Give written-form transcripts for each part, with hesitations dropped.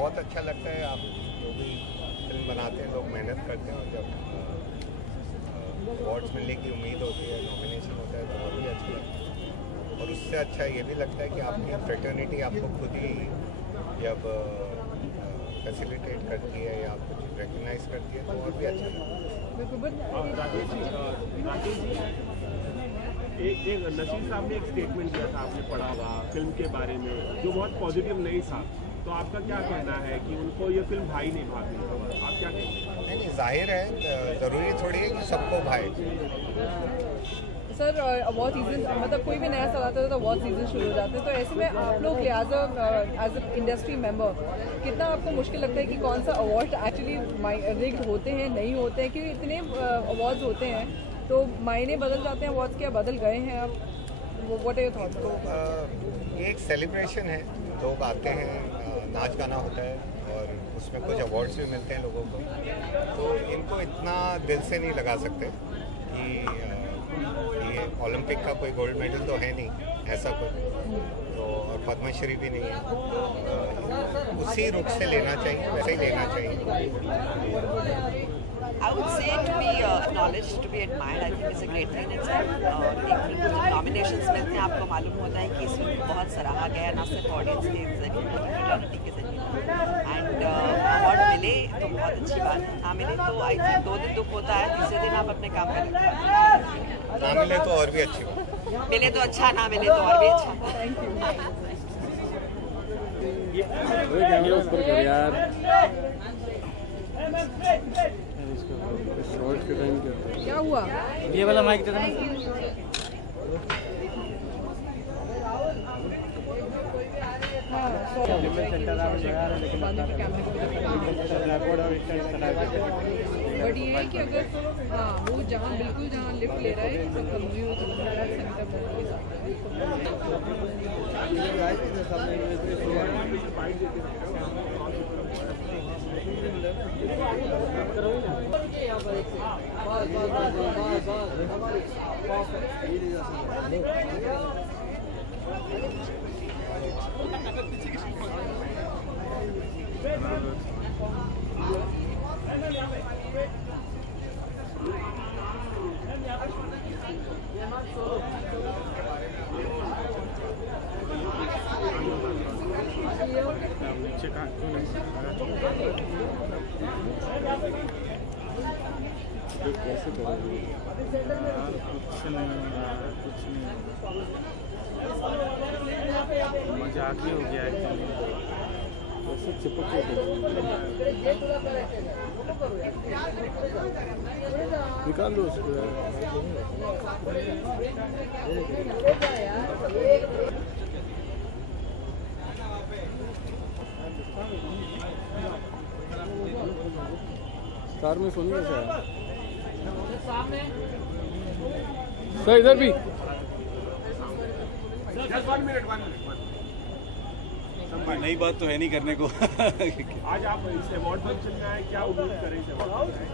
बहुत अच्छा लगता है। आप जो भी फिल्म बनाते हैं, लोग मेहनत करते हैं, और जब अवार्ड्स मिलने की उम्मीद होती है, नॉमिनेशन होता है, तो और भी अच्छा लगता है। और उससे अच्छा ये भी लगता है कि आपकी फ्रेटर्निटी आपको खुद ही जब फैसिलिटेट करती है या कुछ रिकग्नाइज करती है, तो और भी अच्छा लगता है। राकेश जी, एक नसीर साहब ने एक स्टेटमेंट दिया था, आपने पढ़ा होगा फिल्म के बारे में, जो बहुत पॉजिटिव नहीं था। तो आपका क्या कहना है कि उनको ये फिल्म भाई नहीं भाभी, आप क्या कहेंगे? नहीं, जाहिर है, ज़रूरी थोड़ी है कि सबको भाई। सर अवार्ड सीजन, मतलब कोई भी नया साल आता है तो अवार्ड सीजन शुरू हो जाते हैं, तो ऐसे में आप लोग एज अ इंडस्ट्री मेंबर कितना आपको मुश्किल लगता है कि कौन सा अवार्ड एक्चुअली रिग्ड होते हैं, नहीं होते हैं? क्योंकि इतने अवार्ड्स होते हैं तो मायने बदल जाते हैं अवार्ड्स, क्या बदल गए हैं अब? What are your thoughts? तो ये एक सेलिब्रेशन है, लोग आते हैं, नाच गाना होता है और उसमें कुछ अवार्ड्स भी मिलते हैं लोगों को। तो इनको इतना दिल से नहीं लगा सकते कि ये ओलंपिक का कोई गोल्ड मेडल तो है नहीं, ऐसा कोई तो, और पद्मश्री भी नहीं है। उसी रुख से लेना चाहिए, वैसे ही लेना चाहिए। I would say to be acknowledged, to be admired, I think is a great thing in itself. एक फिल्म को जब नॉमिनेशंस मिलते हैं, आपको मालूम होता है कि इस फिल्म को बहुत सराहा गया, ना सिर्फ ऑडियंस के जरिए बल्कि फ्रेटर्निटी के जरिए। एंड अवार्ड मिले तो बहुत अच्छी बात है, ना मिले तो आई थिंक 2 दिन दुख होता है, तीसरे दिन आप अपने काम पर लगते हैं। ना मिले तो और भी अच्छी बात, मिले तो अच्छा, ना मिले तो और भी अच्छा। क्या हुआ? ये वाला माइक दे बट ये है कि अगर वो जहाँ बिल्कुल जहाँ लिफ्ट ले रहा है तो कंफ्यूज कैसे करोगे? कुछ नहीं, मजाक ही हो गया एकदम। कैसे चिपक निकाल दो उसको। कार में सोनी कैसा है? सर इधर भी नई बात तो है नहीं करने को। आज आप इस अवार्ड फंक्शन में आए, क्या उम्मीद करें इस अवार्ड से?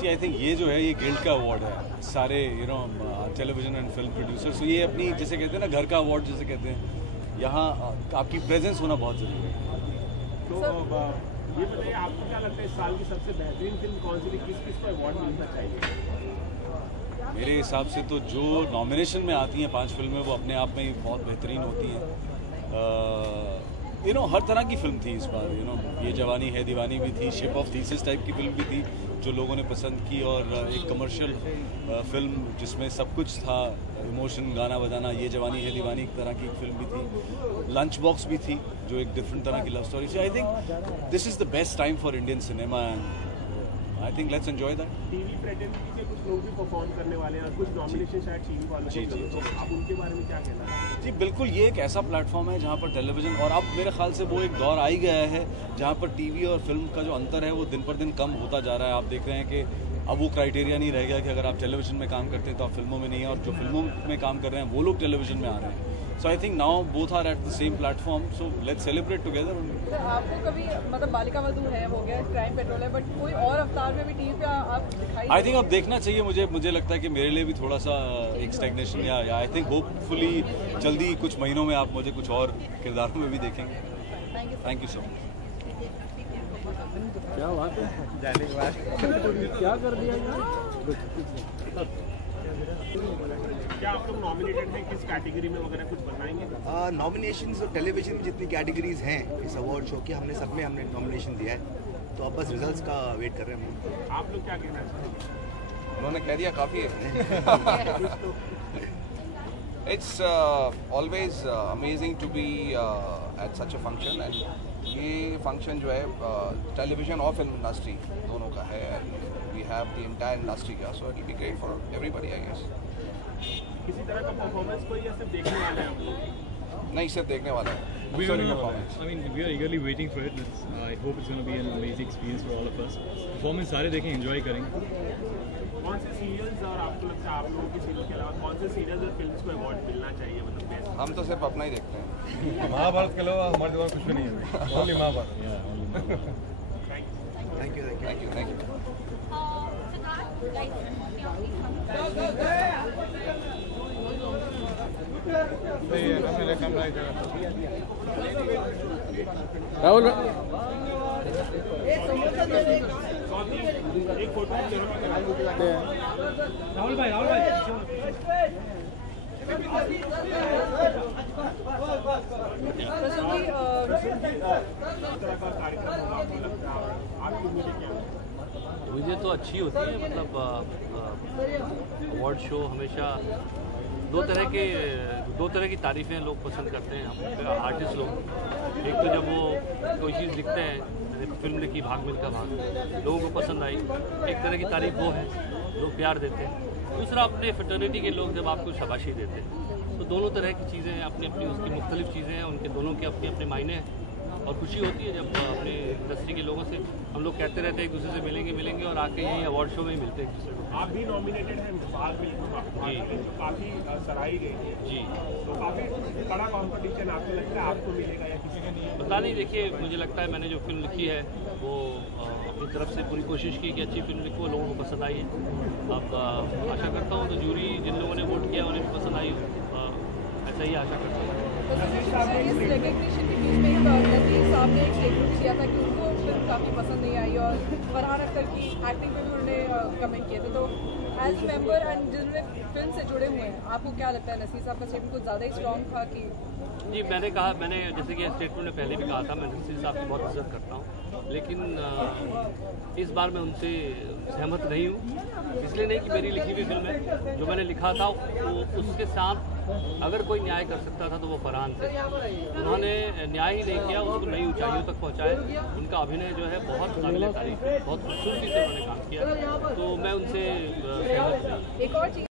सी आई थिंक ये जो है ये गिल्ड का अवार्ड है, सारे टेलीविजन एंड फिल्म प्रोड्यूसर्स। तो ये अपनी जैसे कहते हैं ना घर का अवार्ड जैसे कहते हैं, यहाँ आपकी प्रेजेंस होना बहुत ज़रूरी है। तो ये बताइए, आपको क्या लगता है इस साल की सबसे बेहतरीन फिल्म कौन सी थी? किस को अवार्ड मिलना चाहिए? मेरे हिसाब से तो जो नॉमिनेशन में आती हैं 5 फिल्में, वो अपने आप में ही बहुत बेहतरीन होती हैं। हर तरह की फिल्म थी इस बार। ये जवानी है दीवानी भी थी, शेप ऑफ थीसिस टाइप की फिल्म भी थी जो लोगों ने पसंद की, और एक कमर्शियल फिल्म जिसमें सब कुछ था, इमोशन, गाना बजाना। ये जवानी है दीवानी एक तरह की फिल्म भी थी। लंच बॉक्स भी थी जो एक डिफरेंट तरह की लव स्टोरी थी। I think this is the best time for Indian cinema and I think let's enjoy that. TV fraternity के कुछ लोग भी परफॉर्म करने वाले हैं और कुछ नॉमिनेशन शायद टीवी वालों को। जी। तो आप उनके बारे में क्या कहना है? जी बिल्कुल, ये एक ऐसा प्लेटफॉर्म है जहाँ पर टेलीविज़न, और अब मेरे ख्याल से वो एक दौर आ ही गया है जहाँ पर टीवी और फिल्म का जो अंतर है वो दिन पर दिन कम होता जा रहा है। आप देख रहे हैं कि अब वो क्राइटेरिया नहीं रह गया कि अगर आप टेलीविज़न में काम करते हैं तो आप फिल्मों में नहीं हैं, और जो फिल्मों में काम कर रहे हैं वो लोग टेलीविज़न में आ रहे हैं। So I think now both are at the same platform, so let's celebrate together. आपको कभी मतलब बालिका वधू है, हो गया क्राइम पेट्रोल है, बट कोई और अवतार में भी टीवी पे आप दिखाई? आई थिंक अब देखना चाहिए। मुझे लगता है कि मेरे लिए भी थोड़ा सा एक स्टैग्नेशन या आई थिंक होपफुली जल्दी कुछ महीनों में आप मुझे कुछ और किरदारों में भी देखेंगे। Thank you so much. क्या बात है, जाने के बाद क्या कर दिया क्या आप लोग नॉमिनेटेड हैं, किस कैटेगरी में वगैरह कुछ बताएंगे? नॉमिनेशंस टेलीविजन में जितनी कैटेगरीज हैं इस अवार्ड शो की, हमने सब में हमने नॉमिनेशन दिया है, तो अब बस रिजल्ट्स का वेट कर रहे हैं हम। आप लोग क्या कहना चाहेंगे? उन्होंने कह दिया काफ़ी है। It's always amazing to be at such a function, and ये फंक्शन जो है टेलीविजन और फिल्म इंडस्ट्री दोनों का है, and we have the entire industry का, so it will be great for everybody, I guess. किसी तरह का परफॉर्मेंस कोई या सिर्फ देखने वाले हैं आप लोग? नहीं, सिर्फ देखने वाला है। We are eagerly waiting for it. I hope it's going to be an amazing experience for all of us. Performance सारे देखें, enjoy करेंगे। कौन से सीरियल्स और आपको लगता है आप लोगों के सीरियल के अलावा कौन से सीरियल्स और फिल्म्स को अवार्ड मिलना चाहिए, मतलब बेस्ट? हम तो सिर्फ अपना ही देखते हैं। महाभारत के अलावा हमारे दिमाग कुछ भी नहीं है, only Mahabharat. Thank you thank you, thank you. Rahul एक फोटो राहुल भाई मुझे तो अच्छी होती है, मतलब अवार्ड शो हमेशा दो तरह की तारीफ़ें लोग पसंद करते हैं, हम आर्टिस्ट लोग। एक तो जब वो कोई चीज़ लिखते हैं, मैंने फिल्म लिखी भाग मिल्खा भाग, लोगों को पसंद आई, एक तरह की तारीफ़ वो है, लोग प्यार देते हैं। दूसरा अपने फ्रेटर्निटी के लोग जब आपको शाबाशी देते हैं, तो दोनों तरह की चीज़ें अपनी अपनी उसकी मुख्तलिफ चीज़ें हैं, उनके दोनों के अपने अपने मायने हैं। और खुशी होती है जब अपने इंडस्ट्री के लोगों से हम लोग कहते रहते हैं एक दूसरे से मिलेंगे और आके यही अवार्ड शो में ही मिलते हैं एक दूसरे को। आप भी नॉमिनेटेड हैं भाग मिल्खा भाग, जो काफ़ी सराही गई है जी, तो काफ़ी कड़ा कॉम्पिटिशन आपको लगता है आपको मिलेगा या किसी का नहीं? पता नहीं, देखिए मुझे लगता है मैंने जो फिल्म लिखी है वो अपनी तरफ से पूरी कोशिश की कि अच्छी फिल्म लिखूँ, लोगों को पसंद आई है। अब आशा करता हूँ तो जूरी जिन लोगों ने वोट किया उन्हें भी पसंद आई, ऐसा ही आशा करता हूँ। इस रिकग्निशन के बीच में नज़ीर साहब ने एक स्टेटमेंट किया था कि उनको फिल्म काफ़ी पसंद नहीं आई और फरहान अख्तर की एक्टिंग पे भी उन्होंने कमेंट किए थे। तो एज मेंबर एंड जिन्होंने फिल्म से जुड़े हुए हैं, आपको क्या लगता है नसीर साहब का स्टेटमेंट कुछ ज़्यादा ही स्ट्रॉन्ग था कि? जी, मैंने जैसे कि स्टेटमेंट में पहले भी कहा था, मैं नसीर साहब की बहुत इज्जत करता हूँ, लेकिन इस बार मैं उनसे सहमत नहीं हूँ। इसलिए नहीं कि मेरी लिखी हुई फिल्म है, जो मैंने लिखा था वो उसके साथ अगर कोई न्याय कर सकता था तो वो फरहान थे। उन्होंने न्याय ही नहीं किया, उसको नई ऊंचाइयों तक पहुँचाए। उनका अभिनय जो है बहुत काबिल तारीफ है, बहुत खूबसूरती से उन्होंने काम किया, तो मैं उनसे सहमत हूँ। एक और चीज़